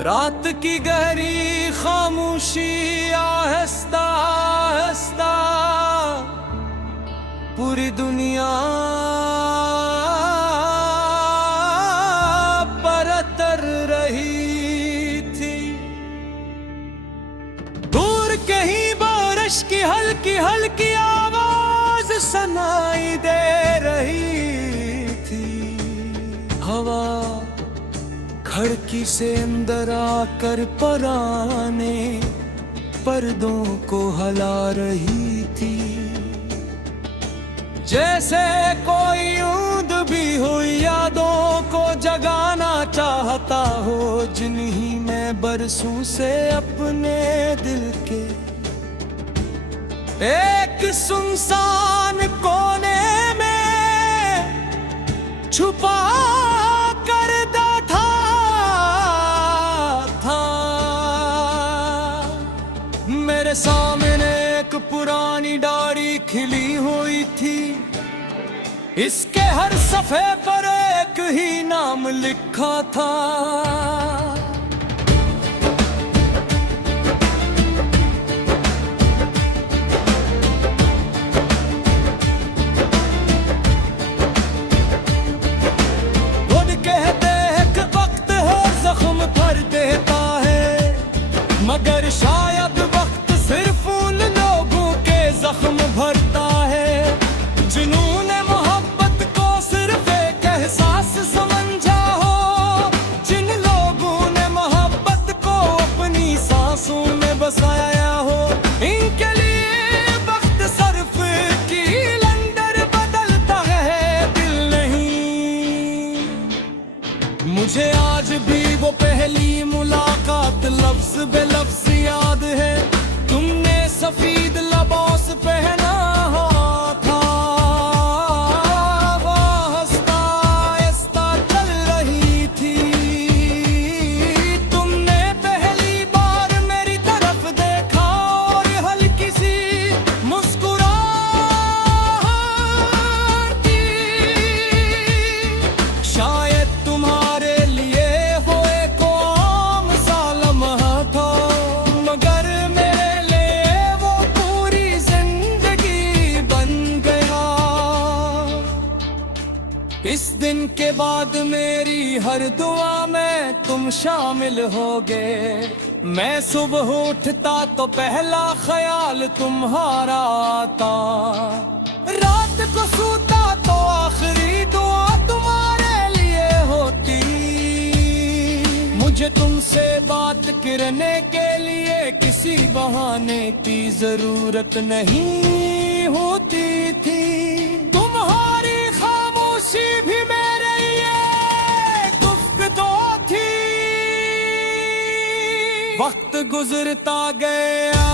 रात की गहरी खामोशी आहिस्ता आहिस्ता पूरी दुनिया पर तर रही थी। दूर कहीं बारिश की हल्की हल्की आवाज सुनाई दे रही थी। हवा खिड़की से अंदर आकर पराने पर्दों को हिला रही थी। जैसे कोई यूद भी हुई यादों को जगाना चाहता हो, जिन्हीं में बरसों से अपने दिल के एक सुनसान कोने में छुपा मेरे सामने एक पुरानी डायरी खिली हुई थी। इसके हर सफ़े पर एक ही नाम लिखा था। खुद कहते हैं कि वक्त है जख्म भर देता है, मगर शायद सिर्फ उन लोगों के जख्म भरता है जुनून मोहब्बत को सिर्फ एक एहसास समझा हो, जिन लोगों ने मोहब्बत को अपनी सांसों में बसाया हो। इनके लिए वक्त सर्फ की लंदर बदलता है, दिल नहीं। मुझे आज भी वो पहली मुलाकात लफ्ज बे लफ्ज याद है। तुमने सफेद लिबास पहना था, वो हंसता आहिस्ता चल रही थी। तुमने पहली बार मेरी तरफ देखा और हल्की सी मुस्कुराहट की। शायद तुम्हारे लिए वो एक आम सा लम्हा था, मगर इस दिन के बाद मेरी हर दुआ में तुम शामिल होगे। मैं सुबह उठता तो पहला ख्याल तुम्हारा आता, रात को सोता तो आखिरी दुआ तुम्हारे लिए होती। मुझे तुमसे बात करने के लिए किसी बहाने की जरूरत नहीं होती थी। तुम्हारी खामोशी भी मेरे लिए गुफ्तगू थी। वक्त गुजरता गया,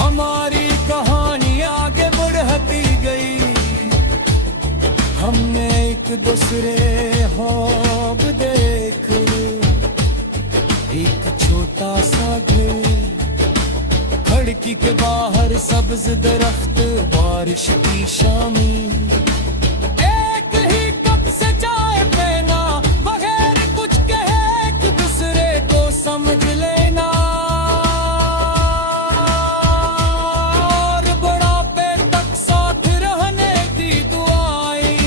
हमारी कहानी आगे बढ़ती गई। हमने एक दूसरे ख्वाब देख, एक छोटा सा घर, खिड़की के बाहर सब्ज दरख्त, बारिश की शामी, एक ही कप से चाय पीना, बगैर कुछ कहे एक दूसरे को समझ लेना। और बुढ़ापे तक साथ रहने की दुआएं।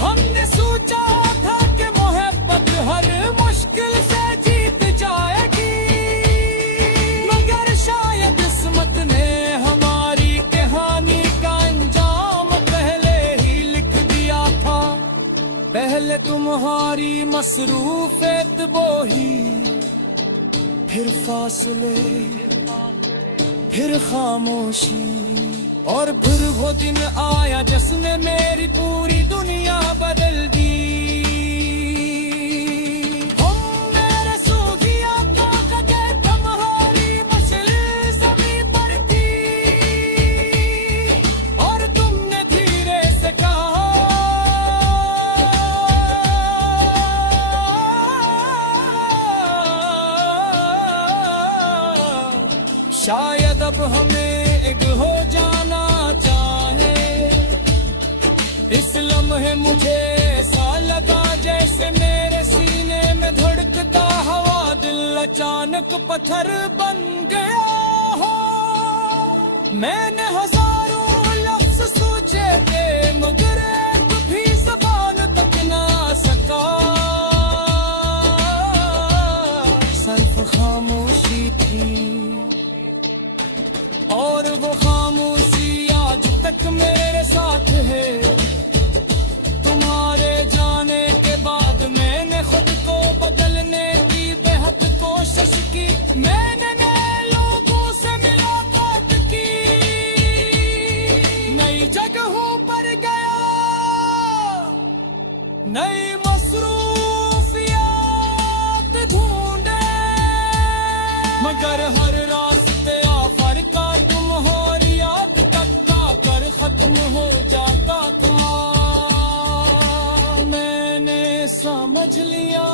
हमने सोचा था कि मोहब्बत हर मुश्किल से जीत जाएगी, मगर शायद किस्मत ने हमारी कहानी का अंजाम पहले ही लिख दिया था। पहले तुम्हारी मसरूफियत बोही, फिर फासले, फिर खामोशी, और फिर वो दिन आया जिसने मेरी पूरी दुनिया बदल दी। अब हमें एक हो जाना चाहे। इस लम्हे मुझे ऐसा लगा जैसे मेरे सीने में धड़कता हवा दिल अचानक पत्थर बन गया हो। मैंने हजारों लफ्ज सोचे थे मगर एक भी ज़बान तक ना सका। सिर्फ खामोशी थी और वो खामोशी आज तक मेरे साथ है। तुम्हारे जाने के बाद मैंने खुद को बदलने की बेहद कोशिश की। मैंने नए लोगों से मुलाकात की, नई जगहों पर गया, नई मसरूफियात ढूंढे, मगर हर रास्ते आखिर का तुम हो याद तक का कर खत्म हो जाता था। मैंने समझ लिया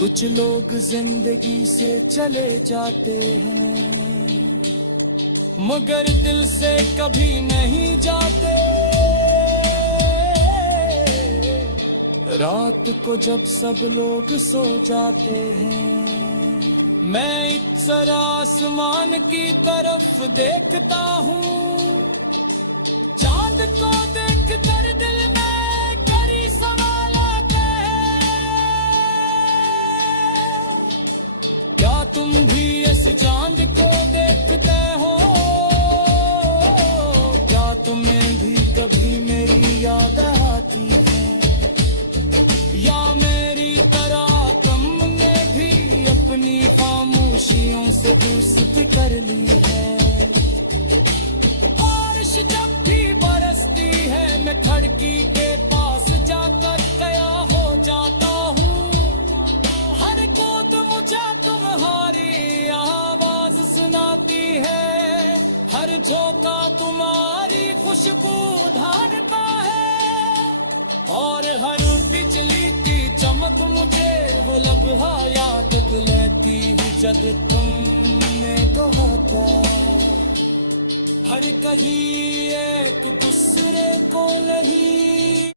कुछ लोग जिंदगी से चले जाते हैं मगर दिल से कभी नहीं जाते। रात को जब सब लोग सो जाते हैं मैं अक्सर आसमान की तरफ देखता हूँ। चांद को देख कर दिल में कई सवाल आते हैं। क्या तुम भी इस चांद को देखते हो? क्या तुम्हें भी कभी मेरी याद आती है? या मेरी तरह तुमने भी अपनी खामोशियों से दोस्ती कर ली है? बारिश जब भी बरसती है मैं खिड़की के पास जाकर क्या हो जाता हूँ। हर कूद मुझे तुम्हारी आवाज सुनाती है, हर झोंका तुम्हारी खुशबू ढांढता है और हर बिजली की चमक मुझे वो लम्हा याद दिलाती है जब तुमने कहा था। हर कहीं एक दूसरे को नहीं